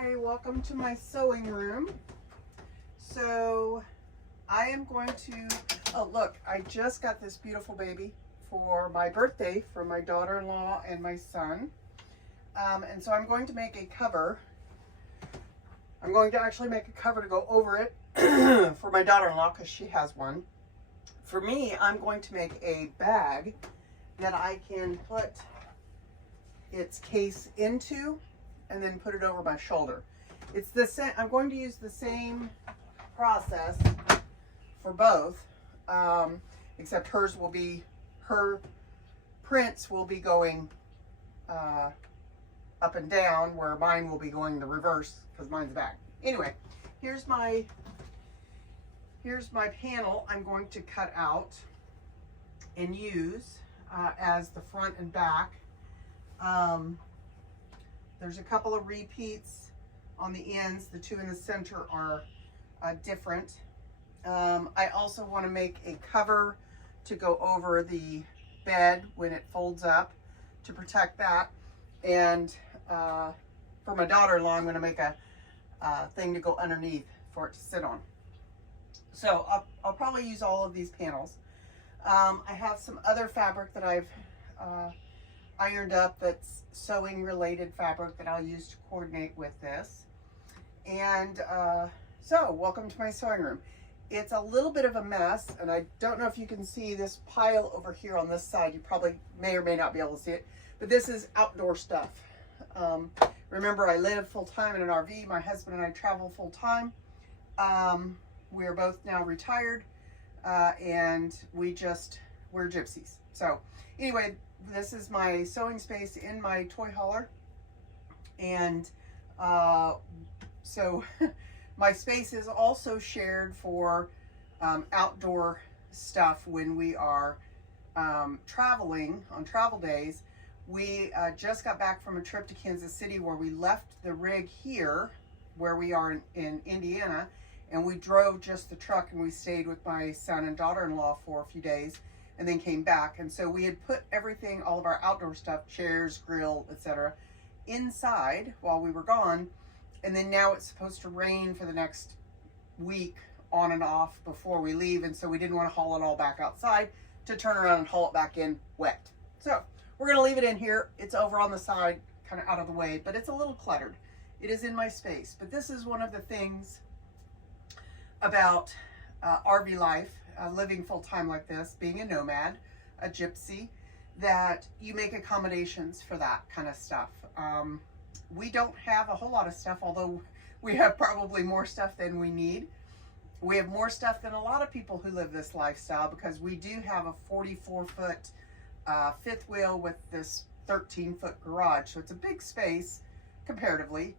Okay, welcome to my sewing room. So I am going to, oh look, I just got this beautiful baby for my birthday from my daughter-in-law and my son. And so I'm going to make a cover. I'm going to actually make a cover to go over it for my daughter-in-law because she has one. For me, I'm going to make a bag that I can put its case into and then put it over my shoulder. It's the same. I'm going to use the same process for both, except hers will be, her prints will be going up and down, where mine will be going the reverse because mine's back. Anyway, here's my panel I'm going to cut out and use as the front and back. There's a couple of repeats on the ends. The two in the center are different. I also want to make a cover to go over the bed when it folds up to protect that. And for my daughter-in-law, I'm going to make a thing to go underneath for it to sit on. So I'll probably use all of these panels. I have some other fabric that I've ironed up that's sewing related fabric that I'll use to coordinate with this. And so welcome to my sewing room. It's a little bit of a mess, and I don't know if you can see this pile over here on this side. You probably may or may not be able to see it, but this is outdoor stuff. Remember, I live full-time in an RV. My husband and I travel full-time. We're both now retired, and we're gypsies. So anyway, this is my sewing space in my toy hauler. And so my space is also shared for outdoor stuff when we are traveling on travel days. We just got back from a trip to Kansas City where we left the rig here where we are in Indiana, and we drove just the truck, and we stayed with my son and daughter-in-law for a few days and then came back. And so we had put everything, all of our outdoor stuff, chairs, grill, etc., inside while we were gone. And then now it's supposed to rain for the next week on and off before we leave. And so we didn't want to haul it all back outside to turn around and haul it back in wet. So we're going to leave it in here. It's over on the side, kind of out of the way, but it's a little cluttered. It is in my space. But this is one of the things about RV life, living full-time like this, being a nomad, a gypsy, that you make accommodations for that kind of stuff. We don't have a whole lot of stuff, although we have probably more stuff than we need. We have more stuff than a lot of people who live this lifestyle, because we do have a 44-foot fifth wheel with this 13-foot garage. So it's a big space comparatively.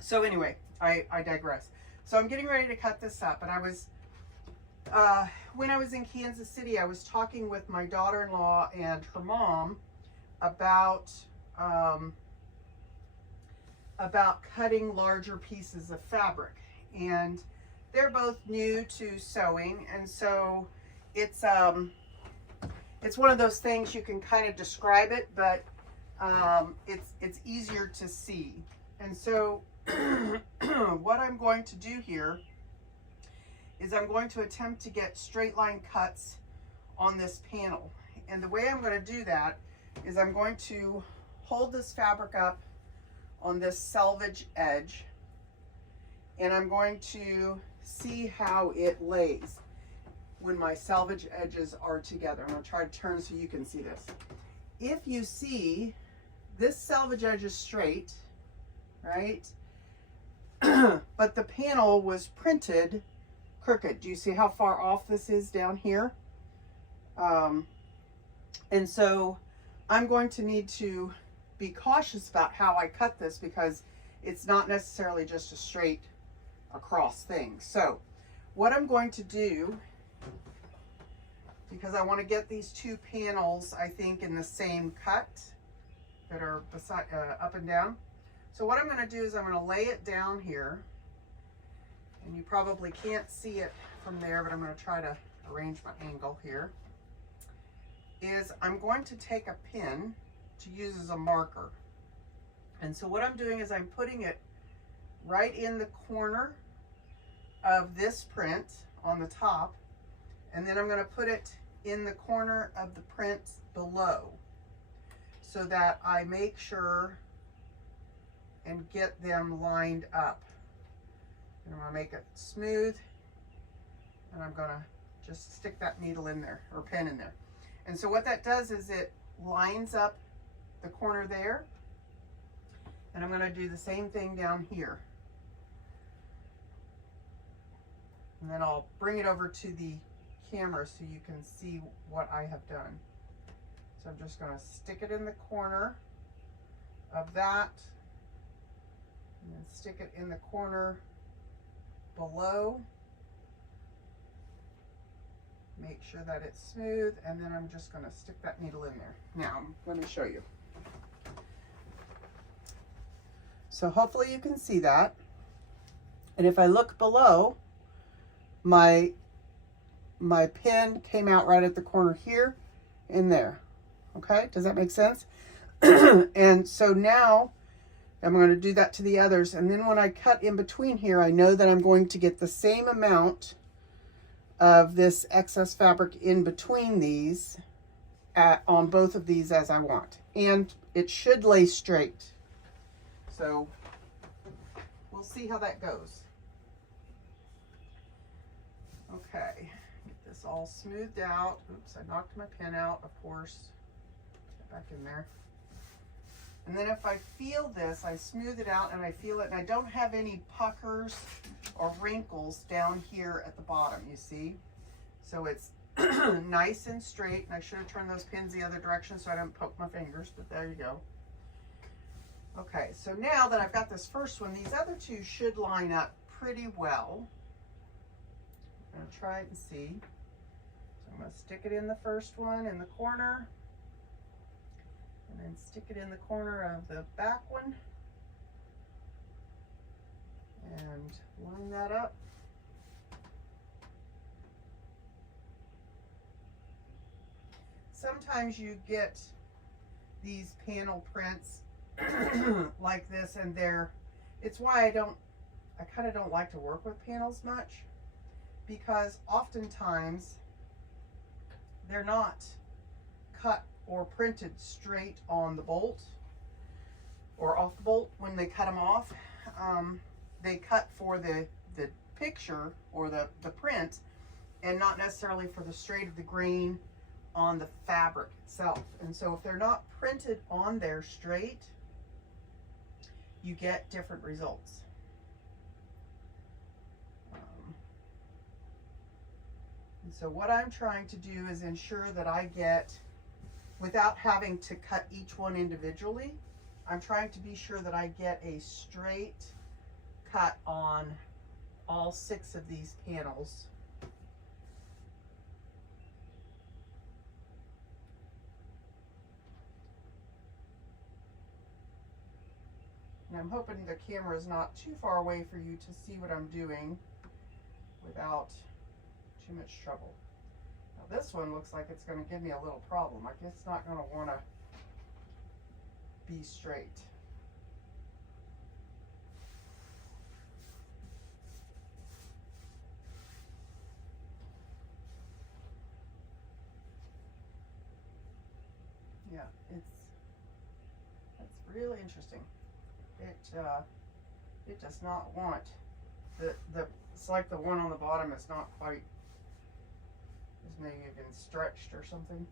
So anyway, I digress. So I'm getting ready to cut this up, and I was, when I was in Kansas City, I was talking with my daughter-in-law and her mom about cutting larger pieces of fabric. And they're both new to sewing, and so it's one of those things you can kind of describe it, but it's easier to see. And so what I'm going to do here is I'm going to attempt to get straight line cuts on this panel. And the way I'm going to do that is I'm going to hold this fabric up on this selvage edge, and I'm going to see how it lays when my selvage edges are together. I'm going to try to turn so you can see this. If you see, this selvage edge is straight, right? But the panel was printed crooked. Do you see how far off this is down here? And so I'm going to need to be cautious about how I cut this, because it's not necessarily just a straight across thing. So what I'm going to do, because I want to get these two panels, I think, in the same cut that are beside, up and down. So what I'm going to do is I'm going to lay it down here, and you probably can't see it from there, but I'm going to try to arrange my angle here. Is I'm going to take a pin to use as a marker, And so what I'm doing is I'm putting it right in the corner of this print on the top, and then I'm going to put it in the corner of the print below so that I make sure and get them lined up. And I'm going to make it smooth, and I'm going to just stick that needle in there, or pin in there. And so what that does is it lines up the corner there, and I'm going to do the same thing down here. And then I'll bring it over to the camera so you can see what I have done. So I'm just going to stick it in the corner of that, and then stick it in the corner below. Make sure that it's smooth, and then I'm just going to stick that needle in there. Now, let me show you. So hopefully you can see that. And if I look below, my pin came out right at the corner here and there. Okay, does that make sense? And so now I'm going to do that to the others. And then when I cut in between here, I know that I'm going to get the same amount of this excess fabric in between these on both of these as I want. And it should lay straight. So we'll see how that goes. Okay, get this all smoothed out. Oops, I knocked my pin out, of course. Get back in there. And then if I feel this, I smooth it out and I feel it, and I don't have any puckers or wrinkles down here at the bottom, you see? So it's nice and straight, and I should have turned those pins the other direction so I don't poke my fingers, but there you go. Okay, so now that I've got this first one, these other two should line up pretty well. I'm going to try it and see. So I'm going to stick it in the first one in the corner, and then stick it in the corner of the back one, and line that up. Sometimes you get these panel prints like this, and it's why I kind of don't like to work with panels much, because oftentimes they're not cut or printed straight on the bolt or off the bolt when they cut them off. They cut for the picture or the print, and not necessarily for the straight of the grain on the fabric itself. And so if they're not printed on there straight, you get different results. And so what I'm trying to do is ensure that I get, without having to cut each one individually, I'm trying to be sure that I get a straight cut on all 6 of these panels. And I'm hoping the camera is not too far away for you to see what I'm doing without too much trouble. Now this one looks like it's going to give me a little problem. I guess it's not going to want to be straight. Yeah, that's really interesting. It does not want it's like the one on the bottom is not quite, is maybe been stretched or something.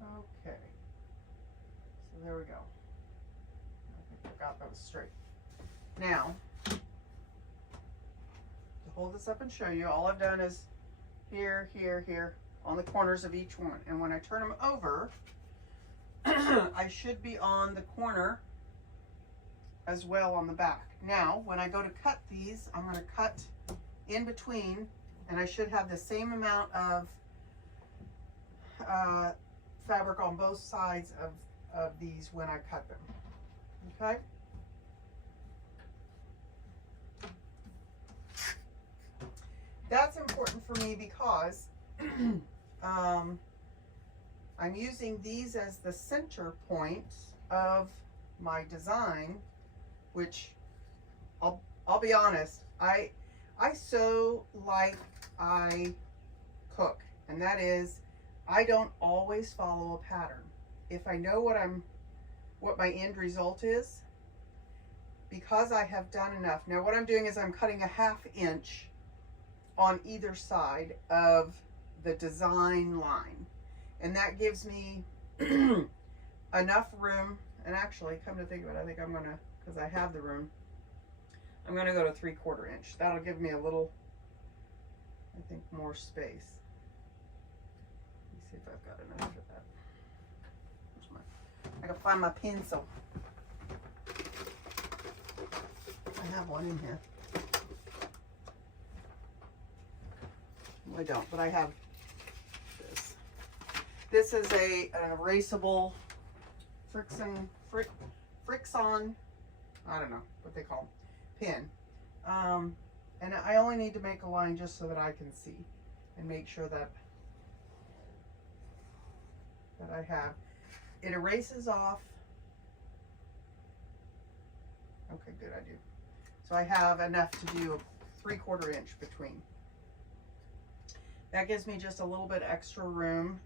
Okay, so there we go. I think I got those straight. Now, to hold this up and show you, all I've done is here, here, here, on the corners of each one. And when I turn them over, I should be on the corner as well on the back. Now, when I go to cut these, I'm going to cut in between, and I should have the same amount of fabric on both sides of these when I cut them. Okay? me because I'm using these as the center points of my design, which I'll be honest, I sew like I cook, and that is I don't always follow a pattern. If I know what my end result is, because I have done enough. Now what I'm doing is I'm cutting a 1/2 inch on either side of the design line, and that gives me enough room. And actually, come to think of it, I think I'm gonna, because I have the room, I'm gonna go to 3/4 inch. That'll give me a little, I think, more space. Let me see if I've got enough for that. I gotta find my pencil. I have one in here. No, I don't, but I have this. This is an erasable Frixion, I don't know what they call them, pin. And I only need to make a line just so that I can see and make sure that I have. It erases off. Okay, good, I do. So I have enough to do a 3/4 inch between. That gives me just a little bit extra room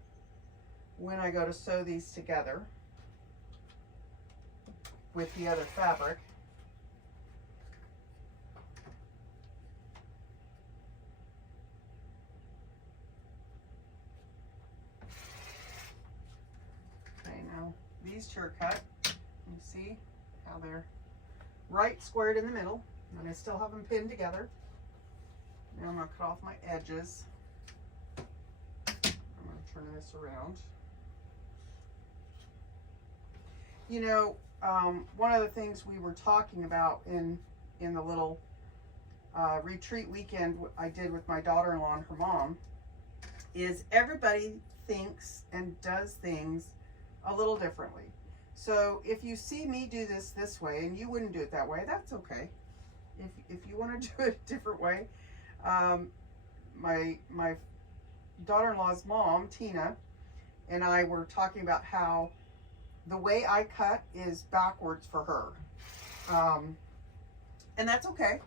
when I go to sew these together with the other fabric. Okay, now these two are cut. You see how they're right squared in the middle, and I still have them pinned together. Now I'm going to cut off my edges. I'm going to turn this around. You know, one of the things we were talking about in the little retreat weekend I did with my daughter-in-law and her mom is everybody thinks and does things a little differently. So if you see me do this way and you wouldn't do it that way, that's okay. If you want to do it a different way, my daughter-in-law's mom, Tina, and I were talking about how the way I cut is backwards for her. And that's okay.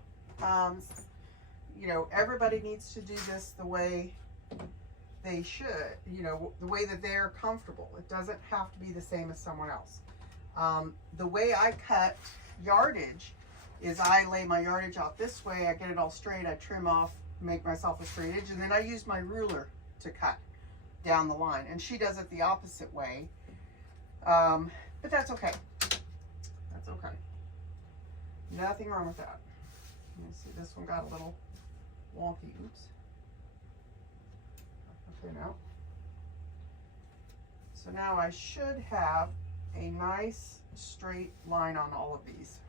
You know, everybody needs to do this the way they should, you know, the way that they're comfortable. It doesn't have to be the same as someone else. The way I cut yardage is I lay my yardage out this way, I get it all straight, I trim off, make myself a straight edge, and then I use my ruler to cut down the line. And she does it the opposite way. But that's okay. That's okay. Nothing wrong with that. Let me see, this one got a little wonky. Oops. Okay, now. So now I should have a nice straight line on all of these.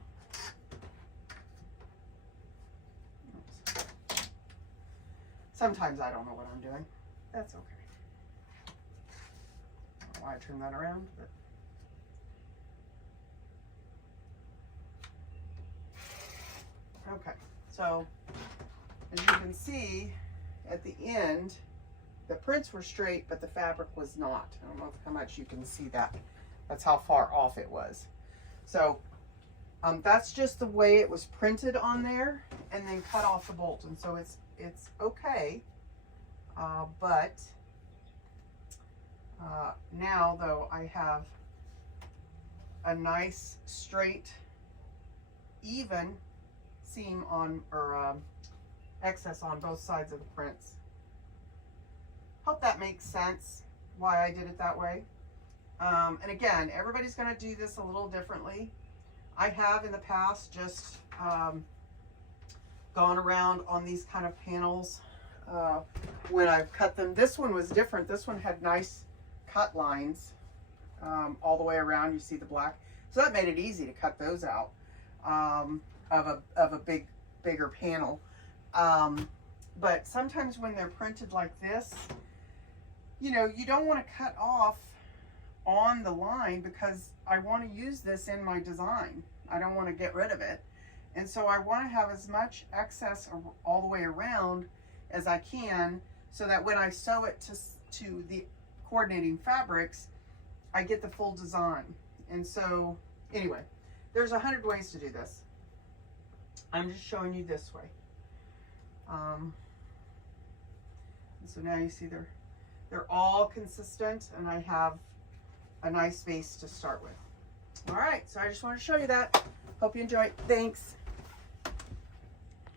Oops. Sometimes I don't know what I'm doing. That's okay. I don't know why I turned that around, but okay, so as you can see at the end, the prints were straight, but the fabric was not. I don't know how much you can see that. That's how far off it was. So that's just the way it was printed on there and then cut off the bolt. And so it's okay. But now though, I have a nice straight, even seam on, or excess on both sides of the prints. Hope that makes sense why I did it that way. And again, everybody's going to do this a little differently. I have in the past just gone around on these kind of panels when I've cut them. This one was different. This one had nice cut lines all the way around. You see the black. So that made it easy to cut those out of a bigger panel. But sometimes when they're printed like this, you know, you don't want to cut off on the line because I want to use this in my design. I don't want to get rid of it. And so I want to have as much excess all the way around as I can so that when I sew it to the coordinating fabrics, I get the full design. And so anyway, there's 100 ways to do this. I'm just showing you this way. And so now you see they're all consistent, and I have a nice base to start with. All right, so I just want to show you that. Hope you enjoy it. Thanks.